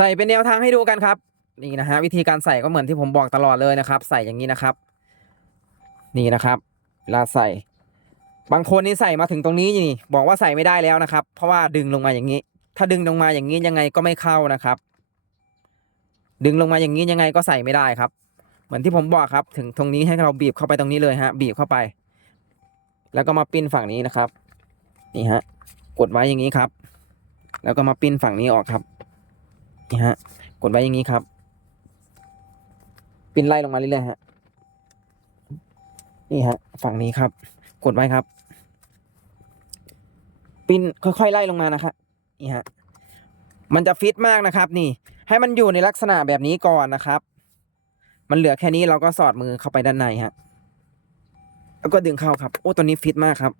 ใส่เป็นแนวทางให้ดูกันครับ นี่นะฮะวิธีการใส่ก็เหมือนที่ผมบอกตลอดเลยนะครับ ใส่อย่างนี้นะครับ นี่นะครับเวลาใส่ บางคนนี่ใส่มาถึงตรงนี้นี่ บอกว่าใส่ไม่ได้แล้วนะครับ เพราะว่าดึงลงมาอย่างนี้ ถ้าดึงลงมาอย่างนี้ยังไงก็ไม่เข้านะครับ ดึงลงมาอย่างนี้ยังไงก็ใส่ไม่ได้ครับ เหมือนที่ผมบอกครับ ถึงตรงนี้ให้เราบีบเข้าไปตรงนี้เลยฮะ บีบเข้าไป แล้วก็มาปิ้นฝั่งนี้นะครับ นี่ฮะ กดไว้อย่างนี้ครับ แล้วก็มาปิ้นฝั่งนี้ออกครับ นี่ฮะ กดไว้อย่างนี้ครับ ปิ้นไล่ลงมาเรื่อยๆฮะ นี่ฮะ ฝั่งนี้ครับ กดไว้ครับ ปิ้นค่อยๆไล่ลงมานะครับ นี่ฮะ มันจะฟิตมากนะครับ นี่ ให้มันอยู่ในลักษณะแบบนี้ก่อนนะครับ มันเหลือแค่นี้เราก็สอดมือเข้าไปด้านในฮะ แล้วก็ดึงเข้าครับ โอ้ตัวนี้ฟิตมากครับ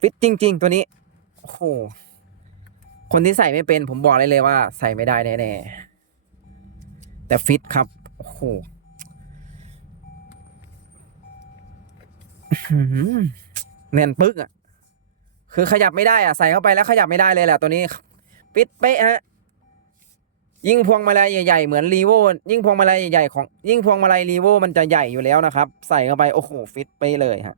ฟิตจริง ๆ ตัวนี้ โอ้โห คนที่ใส่ไม่เป็นผมบอกเลยเลยว่า ใส่ไม่ได้แน่ๆแต่ฟิตครับ โอ้โหแน่นปึ๊กอะ คือขยับไม่ได้อะ ใส่เข้าไปแล้วขยับไม่ได้เลยแหละตัวนี้ฟิตเป๊ะฮะ ยิ่งพวงมาลัยใหญ่ๆ เหมือนรีโวยิ่งพวงมาลัยใหญ่ๆของ ยิ่งพวงมาลัยรีโวมันจะใหญ่อยู่แล้วนะครับ ใส่เข้าไป โอ้โห ฟิตเป๊ะเลยฮะ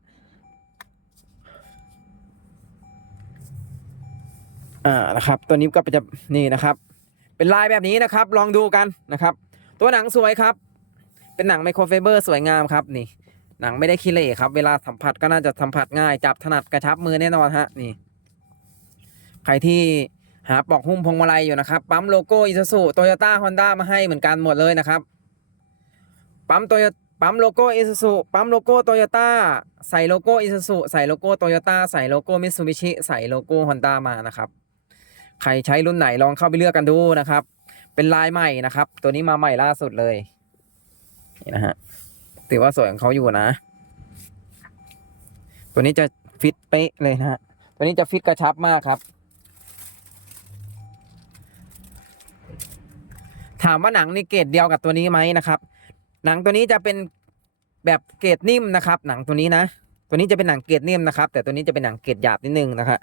อ่านะครับ ตัวนี้ก็จะนี่นะครับ เป็นลายแบบนี้นะครับ ลองดูกันนะครับ ตัวหนังสวยครับ เป็นหนังไมโครไฟเบอร์สวยงามครับนี่ หนังไม่ได้ขี้เหร่ครับ เวลาสัมผัสก็น่าจะสัมผัสง่าย จับถนัดกระชับมือแน่นอนฮะนี่ใครที่หาปลอกหุ้มพวงมาลัยอยู่นะครับปั๊มโลโก้อิซูซุโตโยต้าฮอนด้ามาให้เหมือนกันหมดเลยนะครับปั๊มโตโยปั๊มโลโก้อิซูซุปั๊มโลโก้โตโยต้าใส่โลโก้อิซูซุใส่โลโก้โตโยต้าใส่โลโก้มิตซูบิชิใส่โลโก้ฮอนด้ามานะครับ ใครใช้รุ่นไหนลองเข้าไปเลือกกันดูนะครับ เป็นลายใหม่นะครับ ตัวนี้มาใหม่ล่าสุดเลย นี่นะฮะถือว่าสวยของเขาอยู่นะ ตัวนี้จะฟิตเป๊ะเลยนะฮะ ตัวนี้จะฟิตกระชับมากครับ ถามว่าหนังนี่เกรดเดียวกับตัวนี้ไหมนะครับ หนังตัวนี้จะเป็นแบบเกรดนิ่มนะครับ หนังตัวนี้นะ ตัวนี้จะเป็นหนังเกรดนิ่มนะครับ แต่ตัวนี้จะเป็นหนังเกรดหยาบนิดนึงนะครับ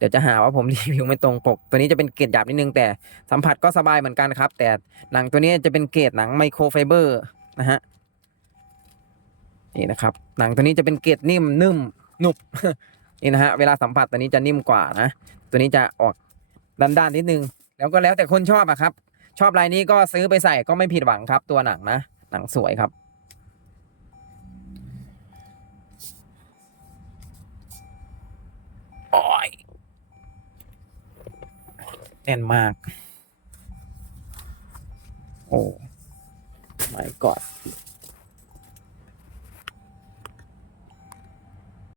เดี๋ยวจะหาว่าผมรีวิวไม่ตรงปก ตัวนี้จะเป็นเกรดหยาบนิดนึงแต่สัมผัสก็สบายเหมือนกันครับ แต่หนังตัวนี้จะเป็นเกรดหนังไมโครไฟเบอร์นะฮะนี่นะครับ หนังตัวนี้จะเป็นเกรดนิ่มนุ่มหนุบนี่นะฮะเวลาสัมผัสตัวนี้จะนิ่มกว่านะ ตัวนี้จะออกด้านๆนิดนึง แล้วก็แล้วแต่คนชอบอะครับ ชอบลายนี้ก็ซื้อไปใส่ก็ไม่ผิดหวังครับ ตัวหนังนะ หนังสวยครับ แน่นมาก โอ้ my god